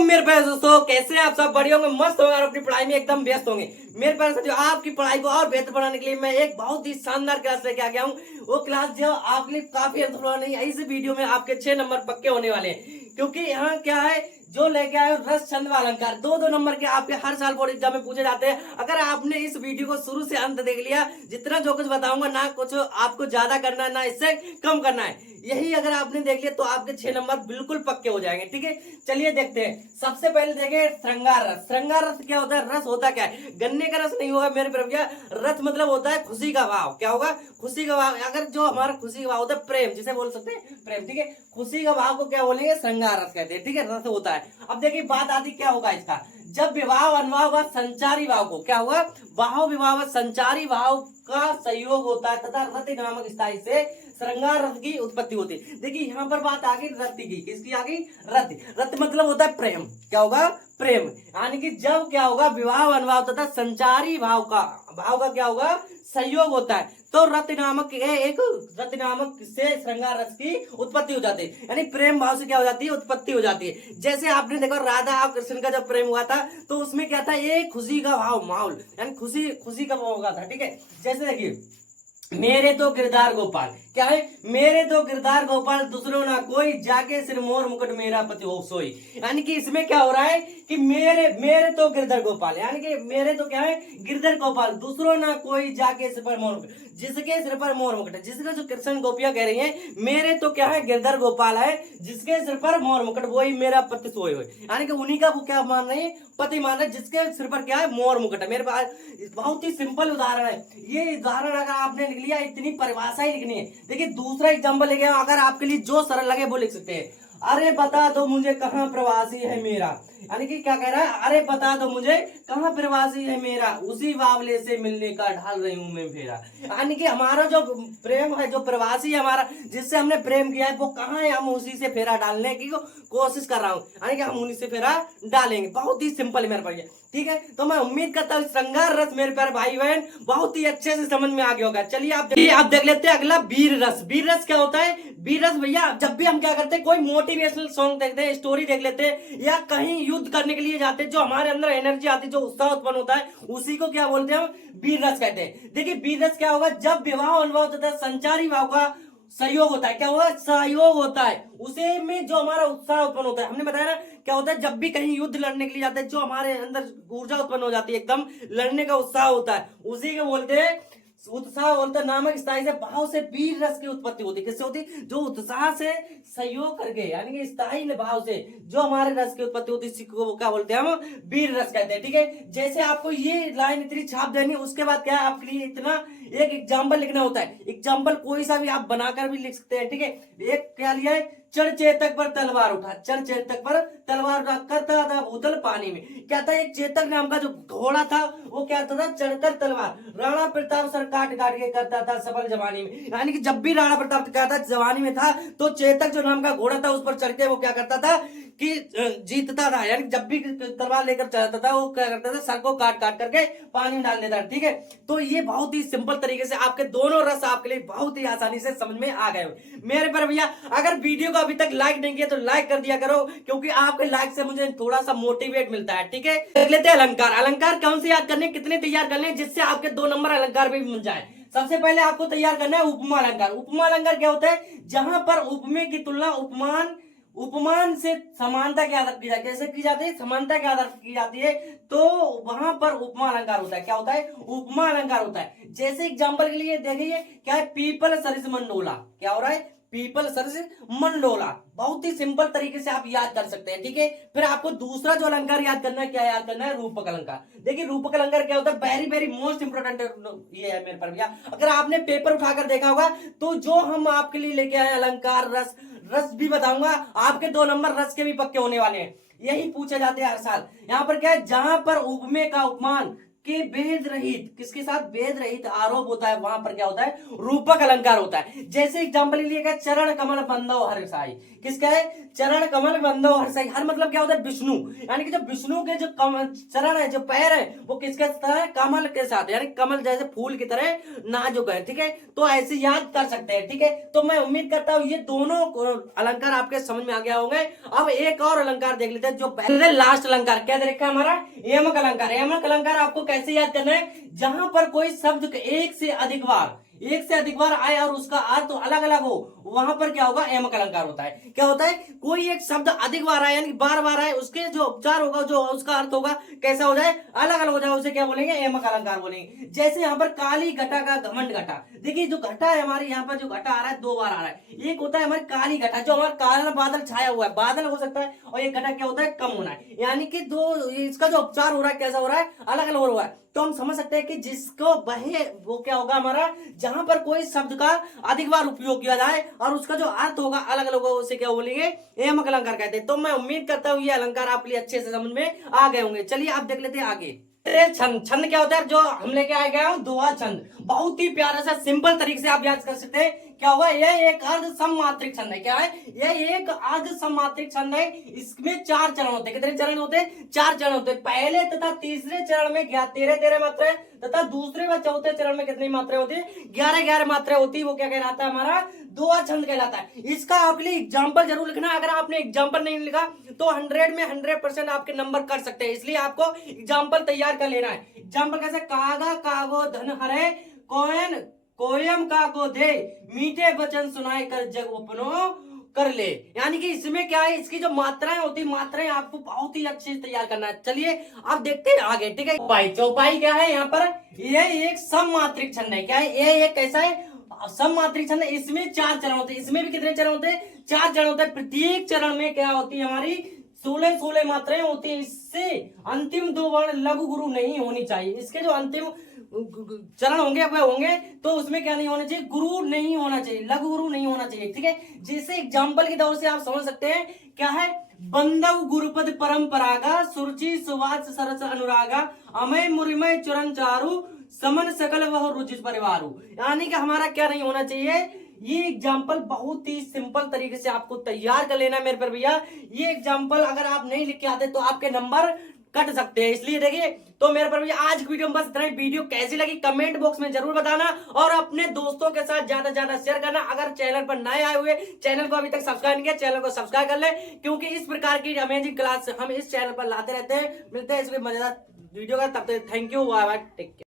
मेरे प्यारे दोस्तों, कैसे हैं आप सब? बढ़िया होंगे, मस्त होंगे और अपनी पढ़ाई में एकदम व्यस्त होंगे। मेरे प्यारे साथियों, आपकी पढ़ाई को और बेहतर बनाने के लिए मैं एक बहुत ही शानदार क्लास लेके आ गया हूँ। वो क्लास जो आपके लिए काफी अर्थपूर्ण है। इस वीडियो में आपके 6 नंबर पक्के होने वाले हैं, क्योंकि यहाँ क्या है, जो लेके आए हो रस छंद व अलंकार, दो दो नंबर के आपके हर साल बोर्ड एग्जाम में पूछे जाते हैं। अगर आपने इस वीडियो को शुरू से अंत देख लिया, जितना जो कुछ बताऊंगा ना कुछ आपको ज्यादा करना है ना इससे कम करना है, यही अगर आपने देख लिया तो आपके 6 नंबर बिल्कुल पक्के हो जाएंगे। ठीक है, चलिए देखते हैं। सबसे पहले देखें श्रृंगार रस। श्रृंगार रस क्या होता है? रस होता क्या है? गन्ने का रस नहीं होगा मेरे भैया। रस मतलब होता है खुशी का भाव। क्या होगा? खुशी का भाव। अगर जो हमारा खुशी का भाव होता है, प्रेम जिसे बोल सकते हैं, प्रेम। ठीक है, खुशी का भाव को क्या बोलेंगे? श्रृंगार रस कहते हैं। ठीक है, रस होता है। अब देखिए बात आती क्या होगा इसका, जब विवाह अनुवाह व संचारी भाव को क्या हुआ, वाह विवाह व संचारी भाव का सहयोग होता है तथा रति नामक स्थाई से श्रृंगार रस की उत्पत्ति होती है। देखिए यहाँ पर बात आ गई रति की। किसकी आ गई? रति। रति मतलब होता है प्रेम। क्या होगा? प्रेम। यानी कि जब क्या होगा, विवाह अनुवाह तथा संचारी भाव का क्या होगा? सहयोग होता है, तो रति नामक से श्रृंगार रस की उत्पत्ति हो जाती है। यानी प्रेम भाव से क्या हो जाती है? उत्पत्ति हो जाती है। जैसे आपने देखा राधा और कृष्ण का जब प्रेम हुआ था, तो उसमें क्या था? एक खुशी का भाव, माहौल, यानी खुशी का भाव होगा था। ठीक है, जैसे देखिए मेरे तो गिरधार गोपाल, क्या है? मेरे तो गिरधार गोपाल दूसरों ना कोई, जाके सिर मोर मुकुट मेरा पति हो सोई। यानी कि इसमें क्या हो रहा है कि मेरे तो गिरधर गोपाल, यानी कि मेरे तो क्या है? गिरधर गोपाल, दूसरों ना कोई, जाके सिर पर मोर मुकुट, जिसके सिर पर मोर मुकुट है। जिसका जो कृष्ण गोपियां कह रही हैं, मेरे तो क्या है? गिरधर गोपाल है, जिसके सिर पर मोर मुकुट, वही मेरा पति सोए हुए। यानी कि उन्हीं का वो क्या मान रहे हैं? पति मान रहे, जिसके सिर पर क्या है? मोर मुकुट है। मेरे पास बहुत ही सिंपल उदाहरण है ये। उदाहरण अगर आपने लिख लिया, इतनी परिभाषा ही लिखनी है। देखिए दूसरा एग्जाम्पल लेके अगर आपके लिए जो सरल लगे वो लिख सकते हैं। अरे बता दो मुझे कहाँ प्रवासी है मेरा। यानी कि क्या कह रहा है? अरे बता दो मुझे कहाँ प्रवासी है मेरा, उसी बावले से मिलने का ढाल रही हूं मैं फेरा। यानी कि हमारा जो प्रेम है, जो प्रवासी है हमारा, जिससे हमने प्रेम किया है, वो कहाँ है? हम उसी से फेरा डालने की कोशिश कर रहा हूँ। यानी कि हम उन्हीं से फेरा डालेंगे। बहुत ही सिंपल है मेरे पास। ठीक है, तो मैं उम्मीद करता हूँ श्रृंगार रस मेरे प्यारे भाई बहन बहुत ही अच्छे से समझ में आ गया होगा। चलिए आप देख लेते हैं अगला वीर रस। वीर रस क्या होता है? वीर रस भैया, जब भी हम क्या करते हैं, कोई मोटिवेशनल सॉन्ग देखते हैं, स्टोरी देख लेते हैं, या कहीं युद्ध करने के लिए जाते हैं, जो हमारे अंदर एनर्जी आती है, जो उत्साह उत्पन्न होता है, उसी को क्या बोलते हैं? हम वीर रस कहते हैं। देखिए वीर रस क्या होगा, जब विवाह अनुभव तथा संचारी भाव का सहयोग होता है। क्या होगा? सहयोग होता है, उसे में जो हमारा उत्साह उत्पन्न होता है। हमने बताया ना क्या होता है, जब भी कहीं युद्ध लड़ने के लिए जाते हैं, जो हमारे अंदर ऊर्जा उत्पन्न हो जाती है, एकदम लड़ने का उत्साह होता है, उसी को बोलते हैं उत्साह। बोलते नामक स्थाई से भाव से वीर रस की उत्पत्ति होती है। किससे होती? जो उत्साह से सहयोग करके, यानी कि स्थाई भाव से जो हमारे रस की उत्पत्ति होती है, इसी को क्या बोलते हैं? हम वीर रस कहते हैं। ठीक है, जैसे आपको ये लाइन इतनी छाप देनी, उसके बाद क्या है आपके लिए इतना एक एग्जाम्पल लिखना होता है। एग्जाम्पल कोई सा भी आप बनाकर भी लिख सकते हैं। ठीक है, एक क्या लिया है? चढ़ चेतक पर तलवार उठा, चढ़ चेतक पर तलवार उठा, करता था भूतल पानी में। क्या था? एक चेतक नाम का जो घोड़ा था, वो क्या था? चढ़कर तलवार राणा प्रताप सर काट काट के करता था सफल जवानी में। यानी कि जब भी राणा प्रताप क्या था? जवानी में था, तो चेतक जो नाम का घोड़ा था, उस पर चढ़ के वो क्या करता था कि जीतता था। यानी जब भी तलवार लेकर चढ़ता था, वो क्या करता था? सर को काट काट करके पानी में डाल देता था। ठीक है, तो ये बहुत ही सिंपल तरीके से आपके दोनों रस आपके लिए बहुत ही आसानी से समझ में आ गए मेरे पर भैया। अगर वीडियो को अभी तक लाइक नहीं किया तो लाइक कर दिया करो, क्योंकि आपके लाइक से मुझे थोड़ा सा मोटिवेट मिलता है। ठीक है, देख लेते हैं अलंकार। अलंकार कौन से याद करने, कितने तैयार करने, जिससे आपके 2 नंबर अलंकार भी मिल जाए। सबसे पहले आपको तैयार करना है उपमा अलंकार। उपमा अलंकार क्या होता है? जहां पर उपमे की तुलना उपमान से समानता के आधार की जाती है। कैसे की जाती है? समानता के आधार की जाती है, तो वहां पर उपमा अलंकार होता है। क्या होता है? उपमा अलंकार होता है। जैसे एग्जांपल के लिए देखिए, क्या है? पीपल सरिस मंडोला। क्या हो रहा है? पीपल सरिस मंडोला। बहुत ही सिंपल तरीके से आप याद कर सकते हैं। ठीक है, फिर आपको दूसरा जो अलंकार याद करना है, क्या याद करना है? रूपक अलंकार। देखिए रूपक अलंकार क्या होता है? वेरी वेरी मोस्ट इंपोर्टेंट ये है मेरे पर भैया। अगर आपने पेपर उठाकर देखा होगा, तो जो हम आपके लिए लेके आए अलंकार रस, रस भी बताऊंगा, आपके 2 नंबर रस के भी पक्के होने वाले हैं। यही पूछे जाते हैं हर साल। यहाँ पर क्या है? जहां पर उपमे का उपमान के भेद रहित, किसके साथ भेद रहित आरोप होता है, वहां पर क्या होता है, रूपक अलंकार होता है। जैसे एग्जांपल लिए गया चरण कमल बंधो हर्षाई, किसका है, चरण कमल बंधो हर्षाई। हर मतलब क्या होता है, विष्णु, यानी कि जो विष्णु के जो चरण है, जो पैर है, वो किसके साथ है, कमल के साथ, यानी कमल जैसे फूल की तरह नाजुक है। ठीक है, तो ऐसे याद कर सकते हैं। ठीक है, तो मैं उम्मीद करता हूं ये दोनों अलंकार आपके समझ में आ गया होंगे। अब एक और अलंकार देख लेते हैं, जो पहले लास्ट अलंकार क्या देखा है हमारा, यमक अलंकार। यमक अलंकार आपको कैसे याद करना है, जहां पर कोई शब्द एक से अधिक बार आए और उसका अर्थ अलग अलग हो, वहां पर क्या होगा, यमक अलंकार होता है। क्या होता है, कोई एक शब्द अधिक बार आए, यानी बार बार आए, उसके जो उपचार होगा, जो उसका अर्थ होगा, कैसा हो जाए, अलग अलग हो जाए, उसे क्या बोलेंगे, यमक अलंकार बोलेंगे। जैसे यहाँ पर काली घटा का घमंड घटा, देखिए जो घटा है हमारे यहाँ पर, जो घटा आ रहा है 2 बार आ रहा है। एक होता है हमारी काली घटा, जो हमारा काला बादल छाया हुआ है, बादल हो सकता है, और एक घटा क्या होता है, कम होना है, यानी कि दो, इसका जो उपचार हो रहा है कैसा हो रहा है, अलग अलग हो रहा है। तो हम समझ सकते हैं कि जिसको बहे वो क्या होगा हमारा, जहां पर कोई शब्द का अधिक बार उपयोग किया जाए और उसका जो अर्थ होगा अलग अलग होगा, उसे क्या बोलेंगे, यमक अलंकार कहते हैं। तो मैं उम्मीद करता हूं ये अलंकार आपके लिए अच्छे से समझ में आ गए होंगे। चलिए आप देख लेते हैं आगे। छंद, छंद क्या होता है, जो हम लेके आ गया हूं दोहा छंद। बहुत ही प्यारा सा सिंपल तरीके से आप याद कर सकते हैं। क्या होगा, यह एक अर्ध सममात्रिक छंद है। क्या है, यह एक अर्ध सममात्रिक छंद है। इसमें 4 चरण होते हैं। कितने चरण होते हैं, 4 चरण होते हैं। पहले तथा तीसरे चरण में 13 मात्राएं, तथा दूसरे व चौथे चरण में कितनी मात्राएं होती है, 11 मात्राएं होती है। वो क्या कहलाता है, हमारा दोहा छंद कहलाता है। इसका आपके एग्जाम्पल जरूर लिखना। अगर आपने एग्जाम्पल नहीं लिखा तो 100 में 100% आपके नंबर कर सकते हैं, इसलिए आपको एग्जाम्पल तैयार कर लेना है। एग्जाम्पल कैसे, कागा कागो धन हरे, कोयन कोयम का को दे, मीठे वचन सुनाए कर जग अपनो कर ले। यानी कि इसमें क्या है, इसकी जो मात्राएं होती है, मात्राएं आपको बहुत ही अच्छे से तैयार करना है। चलिए आप देखते हैं आगे। ठीक है, चौपाई, चौपाई क्या है यहाँ पर, यह एक सममात्रिक छंद है। क्या है, यह एक कैसा है, सममात्रिक छंद है। इसमें 4 चरण होते हैं। इसमें भी कितने चरण होते हैं, 4 चरण होते हैं। प्रत्येक चरण में क्या होती है, हमारी 16 मात्राएं होती है। इससे अंतिम 2 वर्ण लघु गुरु नहीं होनी चाहिए। इसके जो अंतिम चरण होंगे वह होंगे, तो उसमें क्या नहीं होना चाहिए, गुरु नहीं होना चाहिए, लघु गुरु नहीं होना चाहिए। ठीक है, जैसे एग्जाम्पल के तौर से आप समझ सकते हैं। क्या है, बंदव गुरुपद परंपरागा, सुरुचि सुवास सरस अनुरागा, अमय मुरिमय चरण चारु, समन सकल वह रुचित परिवारू। यानी कि हमारा क्या नहीं होना चाहिए, ये एग्जाम्पल बहुत ही सिंपल तरीके से आपको तैयार कर लेना है मेरे पर भैया। ये एग्जाम्पल अगर आप नहीं लिख के आते तो आपके नंबर कट सकते हैं, इसलिए देखिए। तो मेरे पर भैया आज की वीडियो में बस इतना ही। वीडियो कैसी लगी कमेंट बॉक्स में जरूर बताना, और अपने दोस्तों के साथ ज्यादा से ज्यादा शेयर करना। अगर चैनल पर नए आए हुए, चैनल को अभी तक सब्सक्राइब नहीं किया, चैनल को सब्सक्राइब कर ले, क्योंकि इस प्रकार की अमेजिंग क्लास हम इस चैनल पर लाते रहते हैं। मिलते हैं इसलिए मजेदार वीडियो का, तब तक thank you, bye bye, take care.